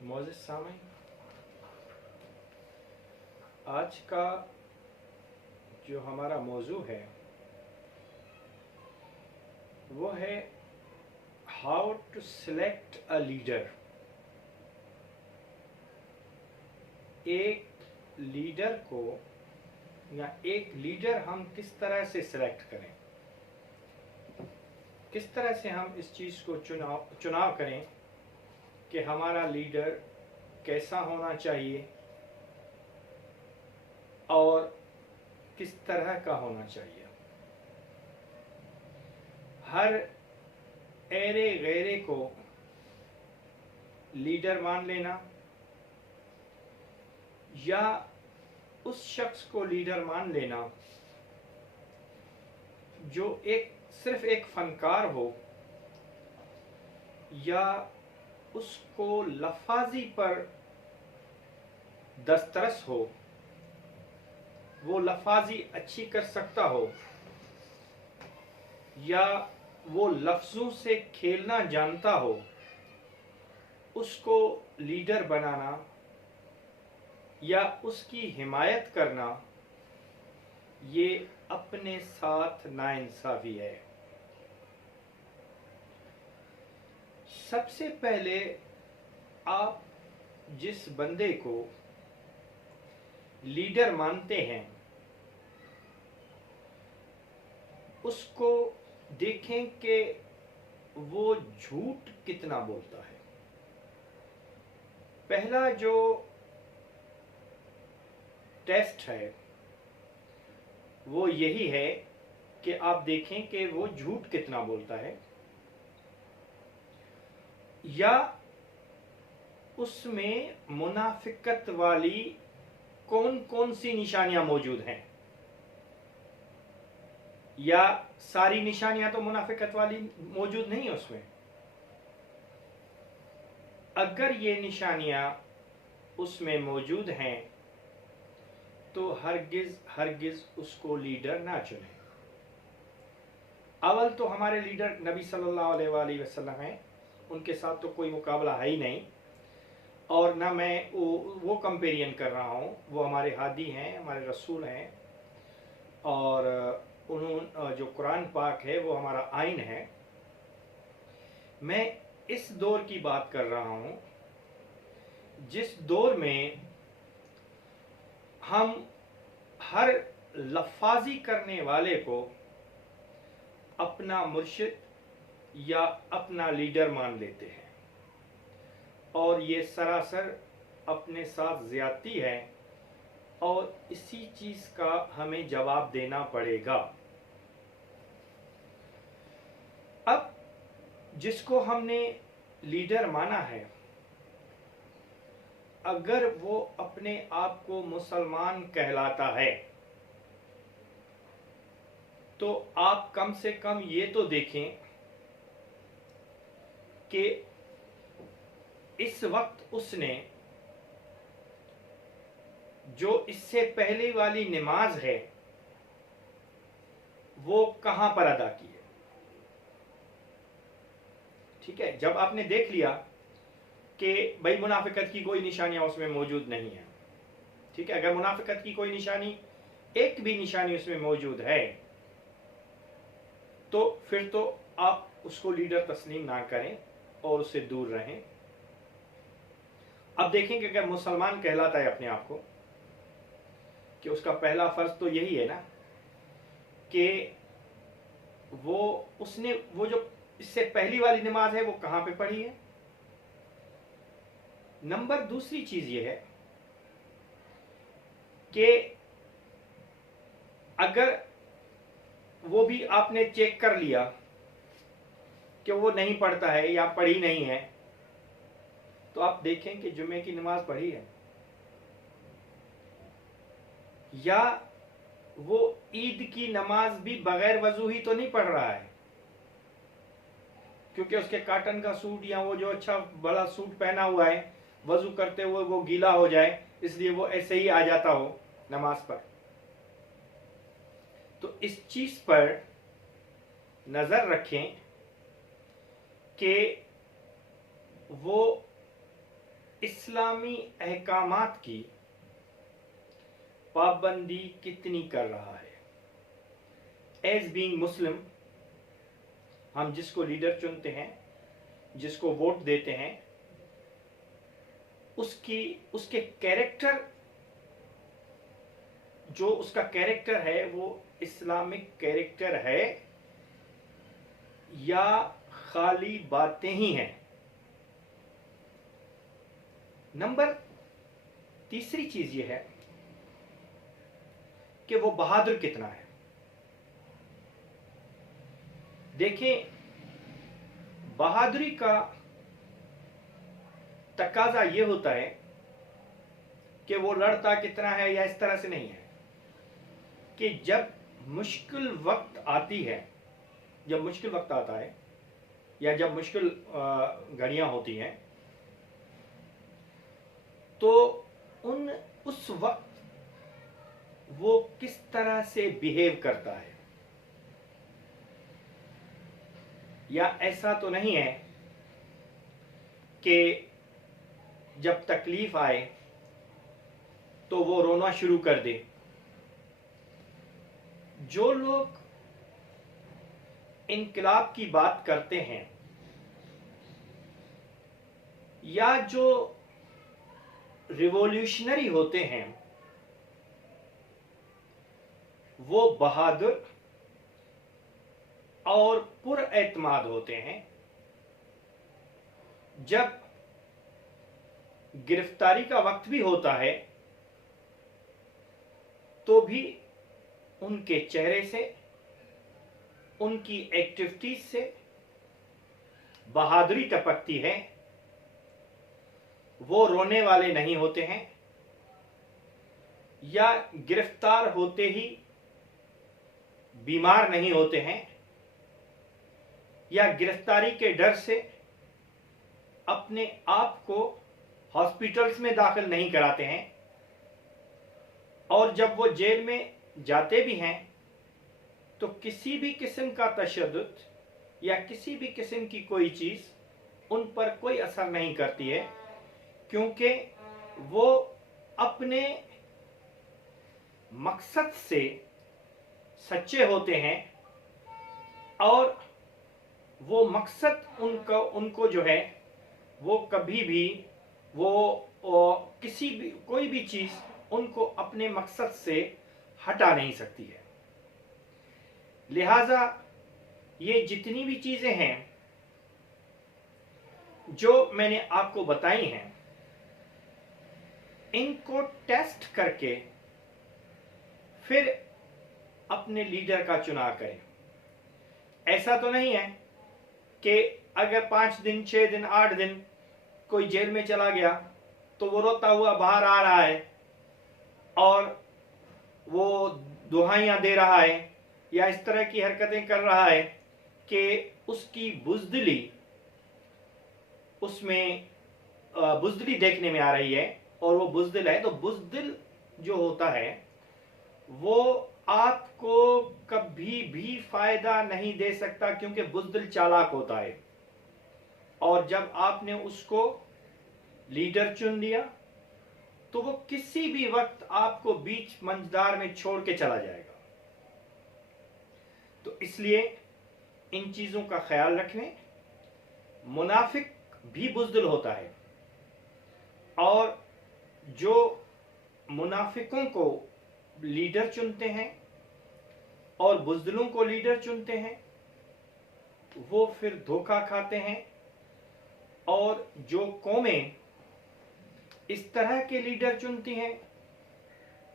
मोअज़्ज़िज़ सामीन, आज का जो हमारा मौजू है वो है how to select a leader. एक लीडर को या एक लीडर हम किस तरह से सेलेक्ट करें, किस तरह से हम इस चीज़ को चुनाव करें कि हमारा लीडर कैसा होना चाहिए और किस तरह का होना चाहिए। हर ऐरे गैरे को लीडर मान लेना या उस शख्स को लीडर मान लेना जो सिर्फ एक फनकार हो या उसको लफाजी पर दस्तरस हो, वो लफाजी अच्छी कर सकता हो या वो लफ्ज़ों से खेलना जानता हो, उसको लीडर बनाना या उसकी हिमायत करना ये अपने साथ नाइंसाफ़ी है। सबसे पहले आप जिस बंदे को लीडर मानते हैं उसको देखें कि वो झूठ कितना बोलता है। पहला जो टेस्ट है वो यही है कि आप देखें कि वो झूठ कितना बोलता है या उसमें मुनाफिकत वाली कौन कौन सी निशानियां मौजूद हैं, या सारी निशानियां तो मुनाफिकत वाली मौजूद नहीं है उसमें। अगर ये निशानियां उसमें मौजूद हैं तो हरगिज उसको लीडर ना चुने। अवल तो हमारे लीडर नबी सल्लल्लाहु अलैहि वसल्लम हैं, उनके साथ तो कोई मुकाबला है ही नहीं, और ना मैं वो कंपेरियन कर रहा हूँ। वो हमारे हादी हैं, हमारे रसूल हैं, और उन्होंने जो कुरान पाक है वो हमारा आइन है। मैं इस दौर की बात कर रहा हूँ जिस दौर में हम हर लफाजी करने वाले को अपना मुर्शिद या अपना लीडर मान लेते हैं, और ये सरासर अपने साथ ज्यादती है और इसी चीज का हमें जवाब देना पड़ेगा। अब जिसको हमने लीडर माना है, अगर वो अपने आप को मुसलमान कहलाता है तो आप कम से कम ये तो देखें कि इस वक्त उसने जो इससे पहले वाली नमाज है वो कहां पर अदा की है। ठीक है, जब आपने देख लिया कि भाई मुनाफिकत की कोई निशानियां उसमें मौजूद नहीं है, ठीक है, अगर मुनाफिकत की कोई निशानी, एक भी निशानी उसमें मौजूद है, तो फिर तो आप उसको लीडर तस्लीम ना करें और उससे दूर रहें। अब देखेंगे अगर मुसलमान कहलाता है अपने आप को, कि उसका पहला फर्ज तो यही है ना कि उसने वो जो इससे पहली वाली नमाज है वो कहां पे पढ़ी है। नंबर दूसरी चीज ये है कि अगर वो भी आपने चेक कर लिया कि वो नहीं पढ़ता है या पढ़ी नहीं है, तो आप देखें कि जुमे की नमाज पढ़ी है, या वो ईद की नमाज भी बगैर वजू ही तो नहीं पढ़ रहा है, क्योंकि उसके कॉटन का सूट या वो जो अच्छा बड़ा सूट पहना हुआ है वजू करते हुए वो गीला हो जाए, इसलिए वो ऐसे ही आ जाता हो नमाज पर। तो इस चीज पर नजर रखें कि वो इस्लामी अहकामात की पाबंदी कितनी कर रहा है। एज बीइंग मुस्लिम, हम जिसको लीडर चुनते हैं, जिसको वोट देते हैं, उसके कैरेक्टर, जो उसका कैरेक्टर है वो इस्लामिक कैरेक्टर है या खाली बातें ही हैं। नंबर तीसरी चीज ये है कि वो बहादुर कितना है। देखें, बहादुरी का तकाजा ये होता है कि वो लड़ता कितना है या इस तरह से नहीं है, कि जब मुश्किल वक्त आती है, जब मुश्किल वक्त आता है या जब मुश्किल घड़ियां होती हैं, तो उस वक्त वो किस तरह से बिहेव करता है। या ऐसा तो नहीं है कि जब तकलीफ आए तो वो रोना शुरू कर दे। जो लोग इनकलाब की बात करते हैं या जो रिवॉल्यूशनरी होते हैं, वो बहादुर और पुरएतमाद होते हैं। जब गिरफ्तारी का वक्त भी होता है तो भी उनके चेहरे से, उनकी एक्टिविटीज से बहादुरी टपकती है। वो रोने वाले नहीं होते हैं या गिरफ्तार होते ही बीमार नहीं होते हैं या गिरफ्तारी के डर से अपने आप को हॉस्पिटल्स में दाखिल नहीं कराते हैं। और जब वो जेल में जाते भी हैं तो किसी भी किस्म का तशद्दुद या किसी भी किस्म की कोई चीज उन पर कोई असर नहीं करती है, क्योंकि वो अपने मकसद से सच्चे होते हैं और वो मकसद उनको जो है वो कभी भी किसी भी कोई भी चीज उनको अपने मकसद से हटा नहीं सकती है। लिहाजा ये जितनी भी चीजें हैं जो मैंने आपको बताई हैं, इनको टेस्ट करके फिर अपने लीडर का चुनाव करें। ऐसा तो नहीं है कि अगर 5 दिन, 6 दिन, 8 दिन कोई जेल में चला गया तो वो रोता हुआ बाहर आ रहा है और वो दुहाइयां दे रहा है या इस तरह की हरकतें कर रहा है कि उसकी बुज़दिली, उसमें बुज़दिली देखने में आ रही है और वो बुज़दिल है। तो बुज़दिल जो होता है वो आपको कभी भी फायदा नहीं दे सकता, क्योंकि बुज़दिल चालाक होता है। और जब आपने उसको लीडर चुन लिया तो वो किसी भी वक्त आपको बीच मंझदार में छोड़ के चला जाएगा। तो इसलिए इन चीजों का ख्याल रखें। मुनाफिक भी बुज़दिल होता है और जो मुनाफिकों को लीडर चुनते हैं और बुज़दिलों को लीडर चुनते हैं, वो फिर धोखा खाते हैं। और जो कौमें इस तरह के लीडर चुनती हैं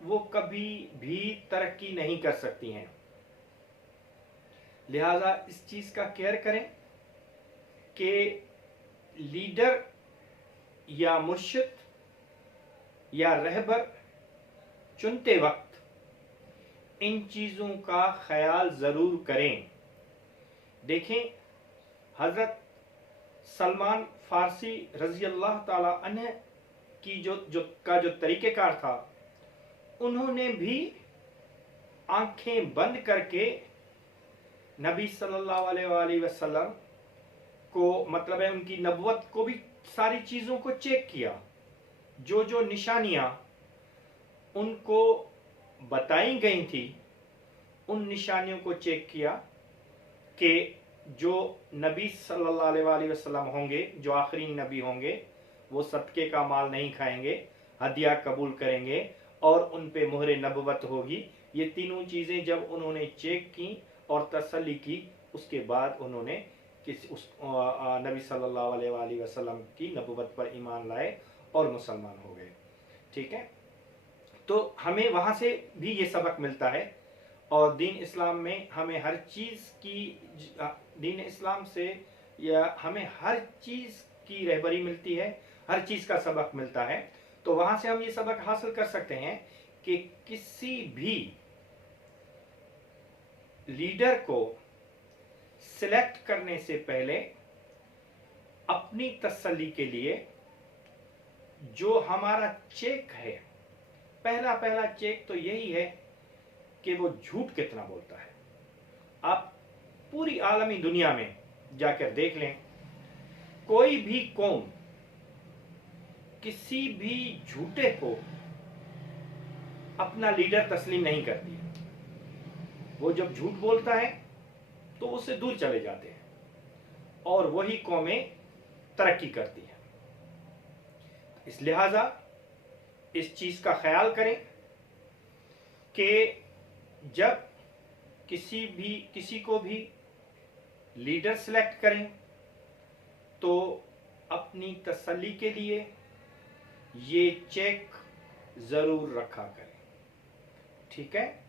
वो कभी भी तरक्की नहीं कर सकती हैं। लिहाजा इस चीज का केयर करें कि लीडर या मुर्शिद या रहबर चुनते वक्त इन चीजों का ख्याल जरूर करें। देखें, हजरत सलमान फारसी रजी अल्लाह ताला अन्ह की जो तरीक़ेकार था, उन्होंने भी आंखें बंद करके नबी सल्लल्लाहु अलैहि वसल्लम को, मतलब है उनकी नबुवत को भी, सारी चीज़ों को चेक किया जो जो निशानियां उनको बताई गई थी उन निशानियों को चेक किया कि जो नबी सल्लल्लाहु अलैहि वसल्लम होंगे, जो आखिरी नबी होंगे, वो सदके का माल नहीं खाएंगे, हदिया कबूल करेंगे और उन पे मोहरे नबुवत होगी। ये तीनों चीज़ें जब उन्होंने चेक की और तसल्ली की, उसके बाद उन्होंने नबी सल्लल्लाहु अलैहि वसल्लम की नबुवत पर ईमान लाए और मुसलमान हो गए। ठीक है, तो हमें वहाँ से भी ये सबक मिलता है। और दीन इस्लाम में हमें हर चीज़ की, दीन इस्लाम से या हमें हर चीज़ की रहबरी मिलती है, हर चीज़ का सबक मिलता है। तो वहाँ से हम ये सबक हासिल कर सकते हैं कि किसी भी लीडर को सिलेक्ट करने से पहले अपनी तसल्ली के लिए जो हमारा चेक है, पहला चेक तो यही है कि वो झूठ कितना बोलता है। आप पूरी आलमी दुनिया में जाकर देख लें, कोई भी कौम किसी भी झूठे को अपना लीडर तस्लीम नहीं करती। वो जब झूठ बोलता है तो उससे दूर चले जाते हैं और वही कौमें तरक्की करती हैं। इस लिहाजा इस चीज का ख्याल करें कि जब किसी को भी लीडर सेलेक्ट करें तो अपनी तसल्ली के लिए ये चेक जरूर रखा करें। ठीक है।